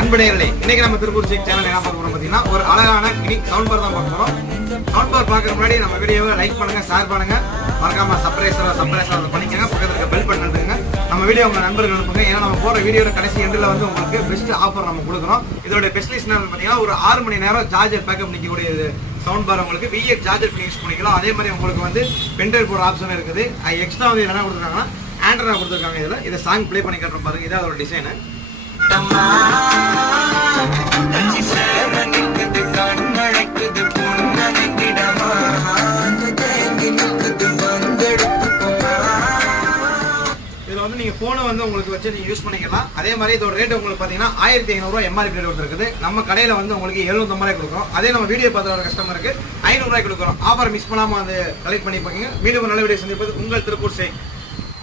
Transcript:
அன்பு நேயர்களே, இன்னைக்கு நம்ம திருப்பூர் சேக் சேனல் என்ன பார்க்க போறோம் பாத்தீங்கன்னா, ஒரு அழகான மினி சவுண்ட் பார் தான் பார்க்க போறோம். சவுண்ட் பார் பார்க்கற முன்னாடி நம்ம வீடியோவை லைக் பண்ணுங்க, ஷேர் பண்ணுங்க, மறக்காம சப்ஸ்கிரைப் பண்ணிக்கங்க, பக்கத்துல இருக்க பெல் பட்டன் அழுத்துங்க. நம்ம வீடியோ உங்க நண்பர்களுக்கு அனுப்புங்க. ஏன்னா நம்ம போற வீடியோட கடைசி எண்டில் வந்து உங்களுக்கு பெஸ்ட் ஆஃபர் நம்ம கொடுக்குறோம். இதோட ஸ்பெஷலிஸ்ட் என்ன பாத்தீங்கன்னா, ஒரு 6 மணி நேரம் சார்ஜர் பேக்கப் நிக்கக்கூடிய சவுண்ட் பார் உங்களுக்கு V8 சார்ஜர் பண்ணி யூஸ் பண்ணிக்கலாம். அதே மாதிரி உங்களுக்கு வந்து பென்ட்ரைவ் போற ஆப்ஷன் இருக்குது. எக்ஸ்ட்ரா வந்து என்ன கொடுத்துருக்காங்கன்னா ஆண்ட்ராய்டா கொடுத்துருக்காங்க. இதை சாங் ப்ளே பண்ணி காட்டுறோம் பாருங்க. இதான் அதோட டிசைனு. இதுல வந்து நீங்க போனை வந்து உங்களுக்கு வச்சு நீங்க யூஸ் பண்ணிக்கலாம். அதே மாதிரி இதோட ரேட் உங்களுக்கு பாத்தீங்கன்னா 1500 ரூபாய் MRP ரேட் இருக்குது. நம்ம கடையில வந்து உங்களுக்கு 750 ரூபாய் கொடுக்குறோம். அதே நம்ம வீடியோ பார்த்த கஸ்டமருக்கு 500 ரூபாய் கொடுக்குறோம். ஆஃபர் மிஸ் பண்ணாம வந்து கலெக்ட் பண்ணி பாருங்க. மீண்டும் நல்ல வீடியோ சந்திப்பது உங்கள் திருப்பூர் சேக்.